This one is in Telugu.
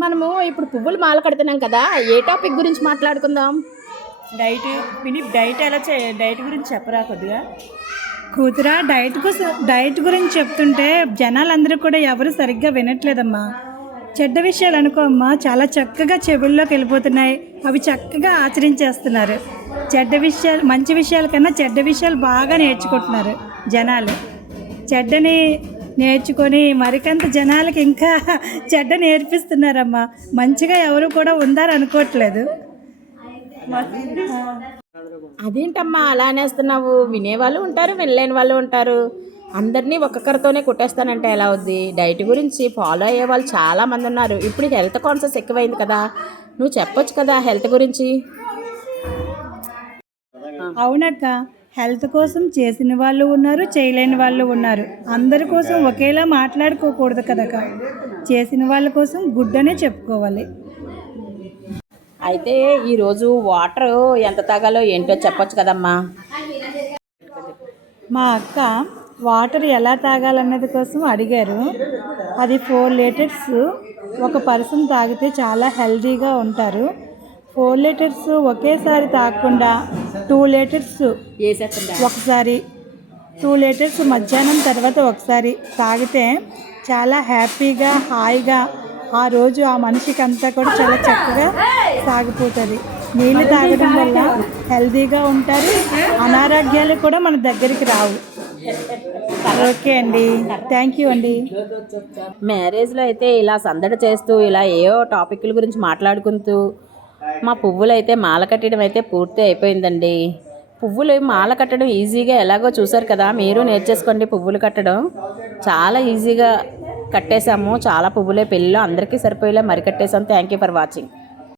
మనము ఇప్పుడు పువ్వులు మాల కడుతున్నాం కదా, ఏ టాపిక్ గురించి మాట్లాడుకుందాం? డైట్ డైట్ ఎలా డైట్ గురించి చెప్పరా కొద్దిగా. కూతురా, డైట్ గురించి చెప్తుంటే జనాలందరూ కూడా ఎవరు సరిగ్గా వినట్లేదమ్మా. చెడ్డ విషయాలు అనుకో అమ్మా, చాలా చక్కగా చెవుల్లోకి వెళ్ళిపోతున్నాయి. అవి చక్కగా ఆచరించేస్తున్నారు. మంచి విషయాల కన్నా చెడ్డ విషయాలు బాగా నేర్చుకుంటున్నారు జనాలు. చెడ్డని నేర్చుకొని మరికంత జనాలకి ఇంకా చెడ్డ నేర్పిస్తున్నారమ్మా. మంచిగా ఎవరు కూడా ఉందారు అనుకోవట్లేదు. అదేంటమ్మా అలా అనేస్తున్నావు? వినేవాళ్ళు ఉంటారు, వినలేని వాళ్ళు ఉంటారు. అందరినీ ఒక్కొక్కరితోనే కొట్టేస్తానంటే ఎలా అవుద్ది? డైట్ గురించి ఫాలో అయ్యే వాళ్ళు చాలామంది ఉన్నారు. ఇప్పుడు హెల్త్ కాన్షియస్ ఎక్కువైంది కదా, నువ్వు చెప్పొచ్చు కదా హెల్త్ గురించి. అవునక్క, హెల్త్ కోసం చేసిన వాళ్ళు ఉన్నారు, చేయలేని వాళ్ళు ఉన్నారు. అందరి కోసం ఒకేలా మాట్లాడుకోకూడదు కదక్క. చేసిన వాళ్ళ కోసం గుడ్డనే చెప్పుకోవాలి. అయితే ఈరోజు వాటర్ ఎంత తాగాలో ఏంటో చెప్పొచ్చు కదమ్మా. మా అక్క వాటర్ ఎలా తాగాలన్నది కోసం అడిగారు. అది 4 లీటర్స్ ఒక పర్సన్ తాగితే చాలా హెల్తీగా ఉంటారు. 4 లీటర్స్ ఒకేసారి తాగకుండా 2 లీటర్స్ ఒకసారి, 2 లీటర్స్ మధ్యాహ్నం తర్వాత ఒకసారి తాగితే చాలా హ్యాపీగా, హాయిగా ఆ రోజు ఆ మనిషికి అంతా కూడా చాలా చక్కగా సాగిపోతుంది. నీళ్ళు తాగడం వల్ల హెల్తీగా ఉంటారు, అనారోగ్యాలు కూడా మన దగ్గరికి రావు. ఓకే అండి, థ్యాంక్ యూ అండి. మ్యారేజ్లో అయితే ఇలా సందడి చేస్తూ ఇలా ఏవో టాపిక్ల గురించి మాట్లాడుకుంటూ మా పువ్వులు అయితే మాల కట్టడం అయితే పూర్తి అయిపోయిందండి. పువ్వులు మాల కట్టడం ఈజీగా ఎలాగో చూసారు కదా, మీరు నేర్చేసుకోండి. పువ్వులు కట్టడం చాలా ఈజీగా కట్టేశాము. చాలా పువ్వులే పెళ్ళిలో అందరికీ సరిపోయేలా మరి కట్టేశాము. Thank you for watching.